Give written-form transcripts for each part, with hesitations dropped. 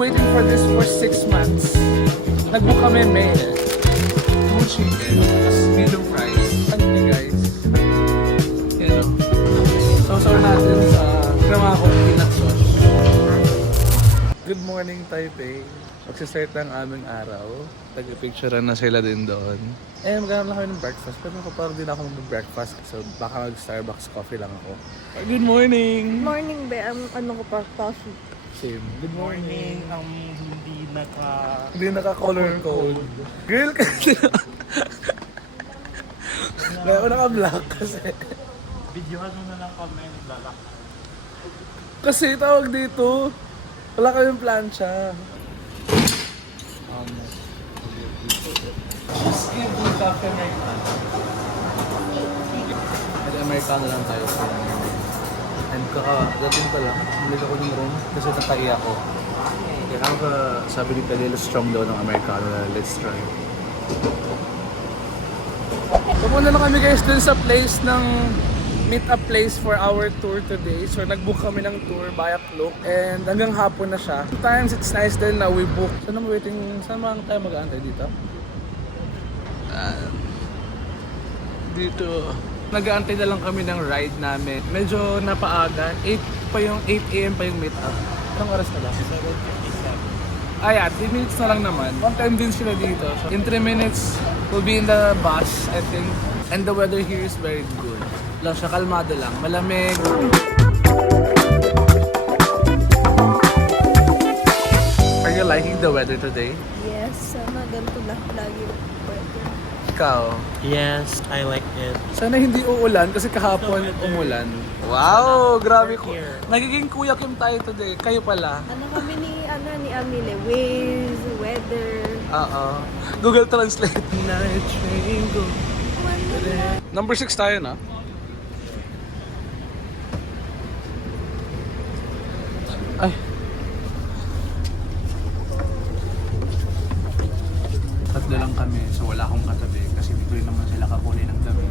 waiting for this for 6 months. Nag-book kami May eh. 2 chicken, tapos medium fries. Ano niya guys? Yan o. Sausaw natin sa ginawa ko peanut sauce. Good morning Taipei. Magsistart ng aming araw. Tag-picturean na sila din doon. Eh, maghanap lang kami ng breakfast. Pero parang din ako mag-breakfast. So, baka mag-Starbucks coffee lang ako. Good morning! Morning, be. Ano ko pa? Coffee. Same. Good morning! Hindi naka-color code. Girl, kasi... Kaya ako naka-black kasi... Videohan mo na lang kami, naglalak. Kasi tawag dito, wala kaming plancha. Just give me cafe Americano. At Americano lang tayo. And kakadating pa lang, bumalik ako ng room kasi nataiya ako. Kaya sabi ni Kalila strong daw ng Americano na let's try. Pupunta na kami guys dun sa place ng meet up place for our tour today. So nag-book kami ng tour via Klook and hanggang hapon na siya. Sometimes it's nice din na we book. Saan naman waiting? Saan naman tayo mag-aantay dito? Dito. Nag-aantay na lang kami ng ride namin. Medyo napaaga. 8 AM pa yung meet up. Anong oras na ba? 7:57. Ah yeah, 3 minutes na lang naman. One time din sila dito. So in 3 minutes, we'll be in the bus, I think. And the weather here is very good. Lang siya, kalmado lang. Malamig. Are you liking the weather today? Yes, sana ganito lang lagi yung weather. Ikaw? Yes, I like it. Sana hindi uulan kasi kahapon umulan. Wow, grabe ko. Nagiging Kuya Kim tayo today. Kayo pala. Ano kami ni Amile? Waze, weather. Oo. Google Translate. Night train go. Number 6 tayo na. Ay. Tatlo lang kami, so wala akong katabi kasi hindi ko rin naman sila kakulay ng gabi.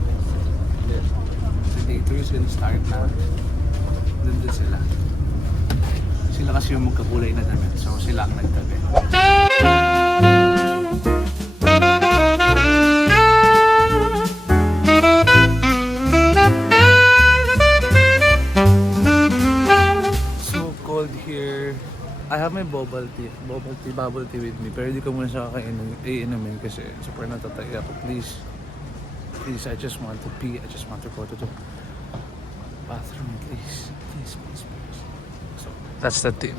So day 2 is gonna start na. Doon sila. Sila kasi yung magkakulay na damit, so sila ang nagtabi. Here, I have my bubble tea with me, pero hindi ko muna siya iinumin kasi super natatay ako. Please, I just want to pee. I just want to go to the bathroom, please. So, that's the thing.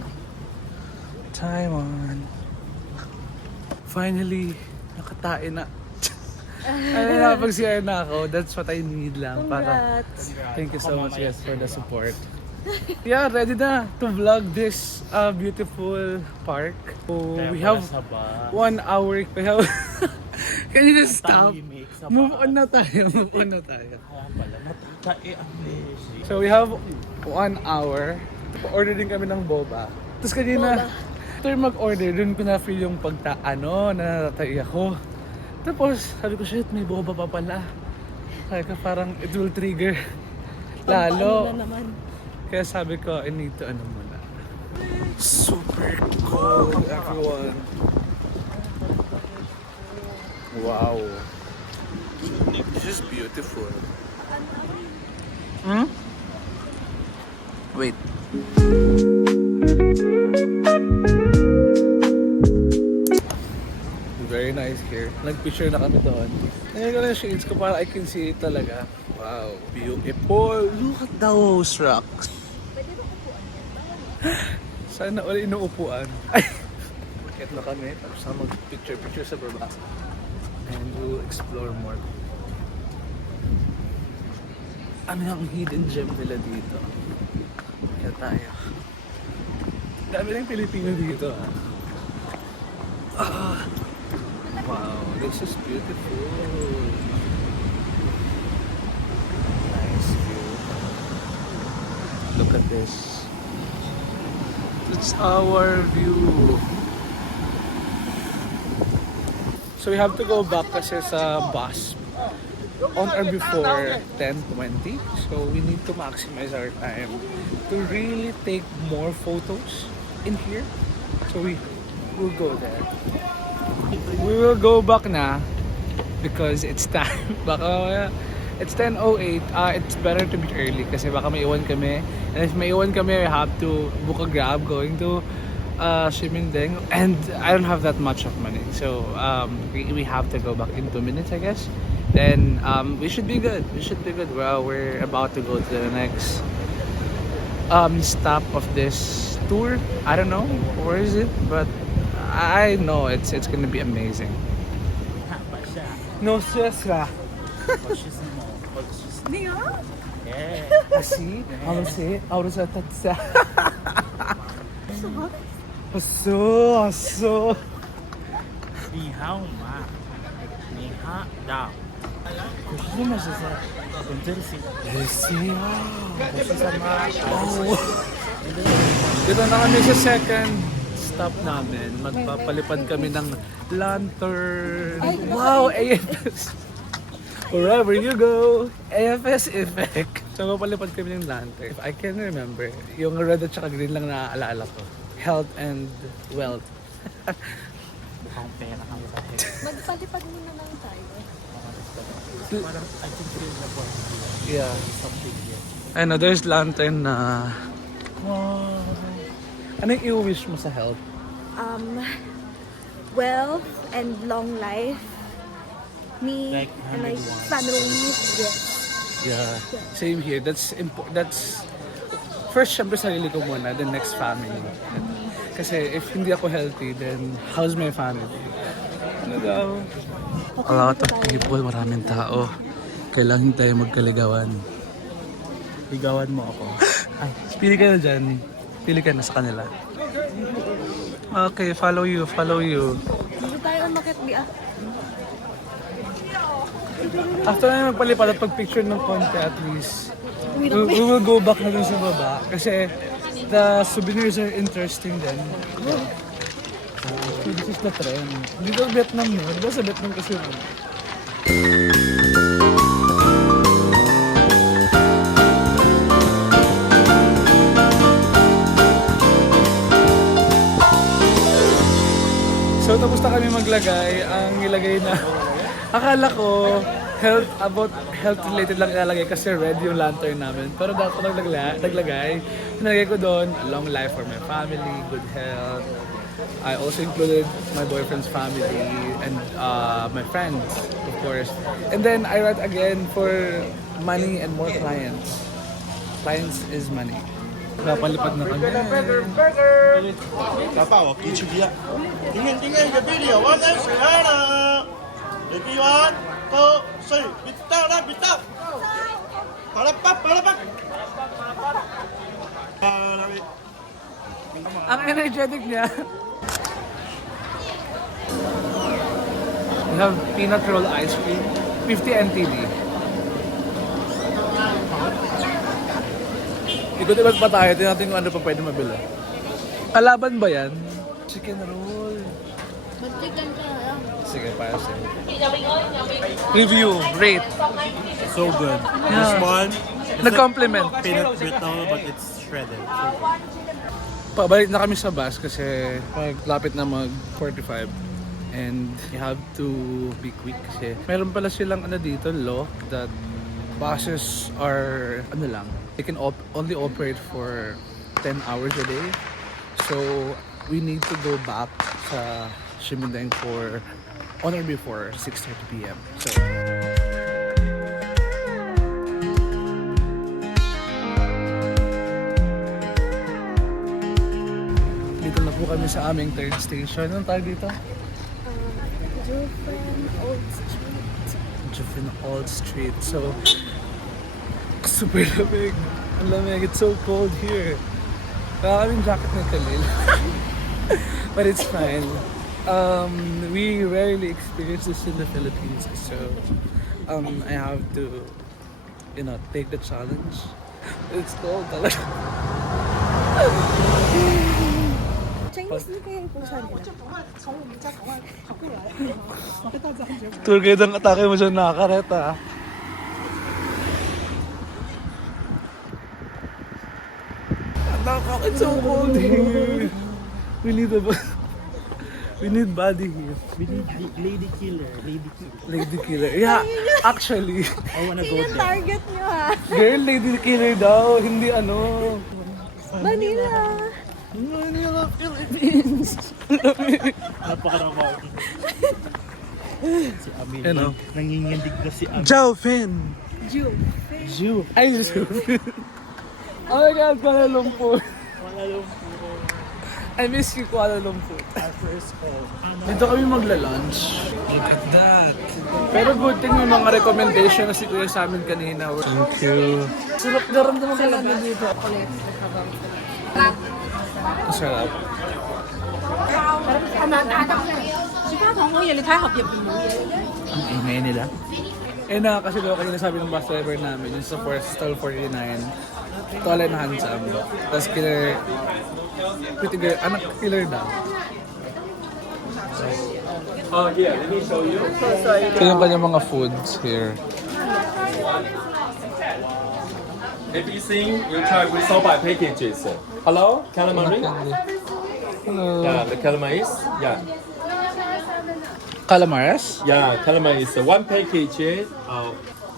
Taiwan. Finally, nakatain na. Nakapag-CR na ako. That's what I need lang. Congrats! Thank you so much guys for the support. Yeah, ready na to vlog this beautiful park. So we have 1 hour. We have. Can you just stop? Move on na tayo. So we have 1 hour. Order din kami ng boba. Tapos kanina, after mag-order, dun ko na-feel yung natatay ako. Tapos sabi ko, shit, may boba pa pala. Kaya parang it will trigger lalo. Na naman. Kaya sabi ko, I need to muna. Super cold, everyone. Wow. This is beautiful. Hmm? Wait. Very nice here. Nag-picture na kami doon. Ngayon ko na yung shades ko para I can see it talaga. Wow, beautiful. Look at those rocks. Sana ulit inuupuan. Ay! Bakit na kami? Tapos na mag-picture sa baba. And we'll explore more. Ano yung hidden gem nila dito? Kaya tayo. Dami lang Pilipino dito Wow, this is beautiful. Nice view. Look at this. It's our view. So we have to go back kasi sa bus on or before 10:20. So we need to maximize our time to really take more photos in here. So we will go there. We will go back na because it's time. Baka it's 10:08. It's better to be early kasi baka maiwan kami. And if maiwan kami, we have to book a Grab going to Shimindeng. And I don't have that much of money. So we have to go back in 2 minutes, I guess. Then we should be good. We should be good. Well, we're about to go to the next stop of this tour. I don't know where is it, but I know it's gonna be amazing. No stress ka. Yeah. Asi, auros at tatsa. Aso. 你好吗？你好da. Dito na kami sa second stop namin. Magpapalipad kami ng lantern. Wow, AFS. Wherever you go, AFS effect. So magpapalipad kami ng lantern. If I can remember, yung red at saka green lang naaalala ko. Health and wealth. Mukhang pera kang dahil. Magpalipad muna lang tayo. Parang, I think feel na po. Yeah. Something here. I know, there's lantern na... Wow. Ano yung i-wish mo sa health? Wealth and long life. Me Like and my 101. family. Yes. Yeah, same here. That's first, syempre sarili ko muna, then next family. Kasi if hindi ako healthy, then how's my family? Ano daw? A lot of people, maraming tao. Kailangan tayo magkaligawan. Ligawan mo ako. Ay, pili ka na dyan. Pili ka na sa kanila. Okay, follow you. Hindi tayo umakit di ah. After na magpalipad at pagpicture ng konti at least, we will go back na dun sa baba. Kasi the souvenirs are interesting din. So this is the trend. Dito Vietnam no? Diba sa Vietnam kasi no? So tapos na kami maglagay. Ang ilagay na akala ko about health related lang ilalagay kasi red yung lantern namin. Pero dapat ko naglagay. Nilagay ko doon, long life for my family, good health. I also included my boyfriend's family and my friends, of course. And then I write again for money and more clients. Clients is money. Napalipad na kami. 老爸，我给出去了。今天一个 video，我在水海了。你给我都水，别到了，别到。好了吧，好了吧。Ang energetic niya. We have peanut roll ice cream, 50 NTD. Ikot-ikot pa tayo, tingnan natin kung ano pa pwede mabili. Kalaban ba yan? Chicken roll. Magtigan ka lang. Sige, para sa'yo. Review, rate. So good. Yeah. This one, Nag-compliment. peanut brittle, but it's shredded. So good. Pabalik na kami sa bus kasi maglapit na mag 45 and you have to be quick kasi meron pala silang ano dito law that buses are ano lang, they can only operate for 10 hours a day, so we need to go back sa Shimindeng for on or before 6:30 p.m. So dito na po kami sa aming third station. Anong tawag dito? Jufen Old Street. Juffin Old Street. So, super lamig. Ang lamig. It's so cold here. Kaya kaming jacket ni Khalil. But it's fine. We rarely experience this in the Philippines. So, I have to, take the challenge. It's cold talaga. Chinese din kaya yung pusa nila. Tour guide ang atake mo dyan, nakakareta. It's so cold here. We need a... We need body here. We need lady killer. Lady killer. Yeah, actually. I wanna go Yun yung there. target nyo ha. Girl, lady killer daw. Hindi ano. Manila. Manila, Philippines. Napaka-romantic. Si Amelie. Ano? Nangingindig na si Amelie. Jowfin. Jew. Jew. Ay, Jowfin. Oh my God, Kuala Lumpur. Wala lang po. I miss you, Kuala Lumpur. Our first home. Dito kami magla-lunch. Look at that. Pero good thing may mga recommendation na si Kuya sa amin kanina. Thank you. Sarap naramdaman ka lang na dito. Masarap. Ang ingay nila. Eh nakakasigaw kanina sabi ng bus driver namin, yung sa first stall 49, tall and handsome. Tapos killer, pretty girl, anak killer daw. Oh yeah, let me show you. Ito yung kanyang mga foods here. Everything we try with soba packages. Hello, calamari? Hello. Yeah, the calamari is Calamares? yeah, calamari is one package.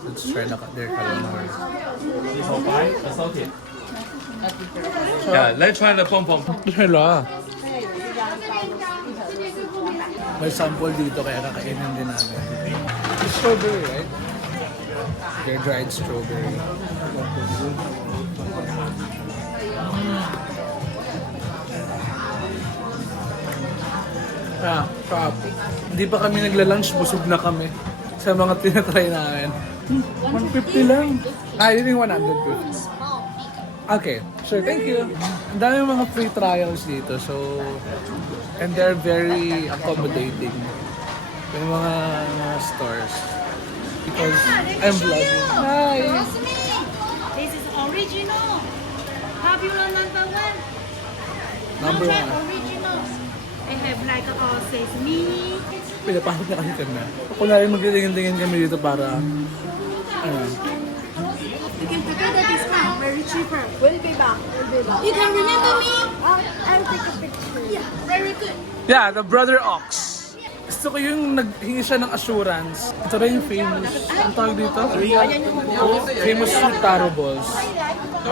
Let's try their calamari. This one buy assorted. Yeah, let's try the pom pom. Hello. May sample dito kaya kakainin din namin. It's strawberry, right? They're dried strawberry. Ah, crap. Hindi pa kami nagla-lunch, busog na kami sa mga tinatry namin. 150 lang. I think 150. Okay, sure, thank you. Ang dami mga free trials dito, so... And they're very accommodating. Yung mga stores. Because I'm vlogging. Hi! This is original. Popular number one. Number Try one. original. They have like sesame. Pinapasok na kasi kami. Kunwari magtingin-tingin kami dito para... Ano? You can together this one. Very cheaper. We'll be back. We'll be back. You can remember me? I'll take a picture. Yeah, very good. Yeah, the Brother Ox. Gusto ko yung naghingi siya ng assurance. Ito rin yung famous. Ang tawag dito? Famous sweet taro balls. 3.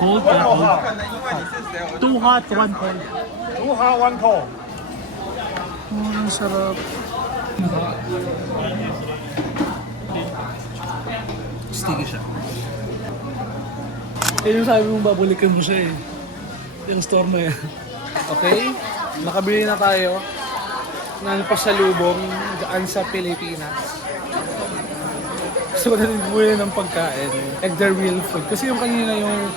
Cold coffee. 2 hot, 1 cold. Ang sarap. Sticky siya. Yan yung sabi mong babalikan mo siya eh. Yung store na yan. Okay? Nakabili na tayo ng pasalubong daan sa Pilipinas. Gusto ko na rin bumili ng pagkain. Like the real food. Kasi yung kanina yung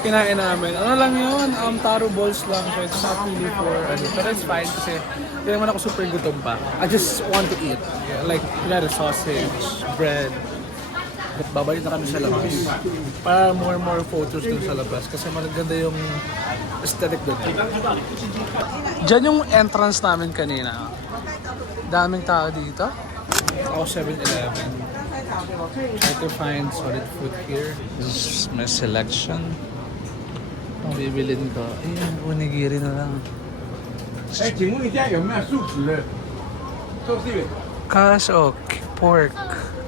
kinain namin. Ano lang yun? Taro balls lang. So it's not really for ano. Pero it's fine kasi hindi naman ako super gutom pa. I just want to eat. Yeah, like, sausage, bread. Babalik na kami sa labas. Para more photos dun sa labas. Kasi maganda yung aesthetic dun. Diyan yung entrance namin kanina. Daming tao dito. Ako 7-Eleven. Try to find solid food here. This is my selection. Ang bibilin ko. Ayan, onigiri na lang. 哎，请问一下有没有素食？寿司员。 Cash o pork,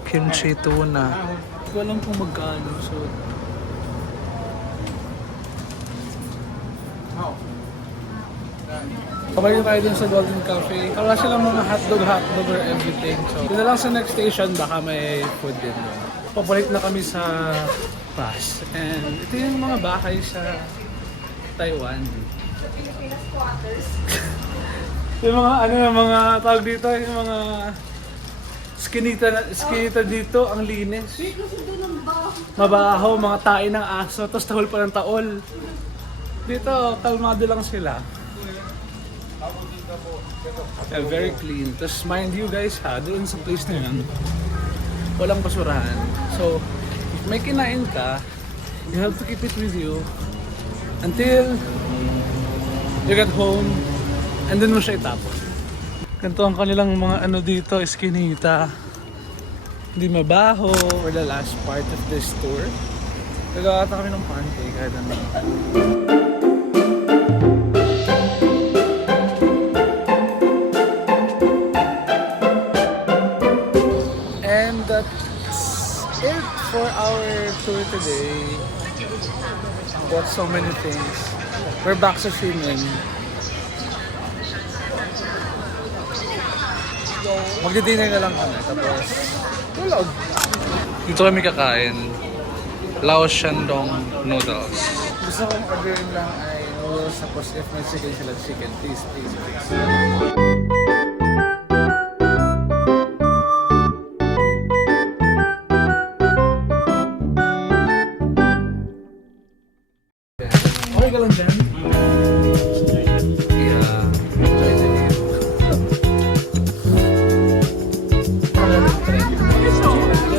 kimchi tuna. Hindi ko alam kung magkano. So, kabalik tayo dun sa Golden Cafe. Wala silang mga hotdog or everything. So, dun na lang sa next station, baka may food din doon. Pabalik na kami sa bus. And ito yung mga bahay sa Taiwan. Yung mga yung mga tawag dito, yung mga skinita dito, ang linis. Mabaho, mga tae ng aso, tapos tahol pa ng taol. Dito, kalmado lang sila. Yeah, very clean. Tapos mind you guys ha, doon sa place na yun, walang basurahan. So, if may kinain ka, you have to keep it with you until you get home and then mo siya itapon. Ganito ang kanilang mga ano dito, eskinita. Hindi mabaho or the last part of this tour. Nagkakata kami ng pancake, I don't know. so many things. We're back sa swimming. Magdi-dinner na lang kami, tapos tulog. Dito kami kakain. Lao Shandong noodles. Gusto kong orderin lang ay noodles, tapos if may chicken sila, chicken. Please. Okay ka lang dyan? Yeah. Enjoy the view.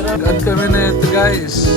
Agad kami na ito guys.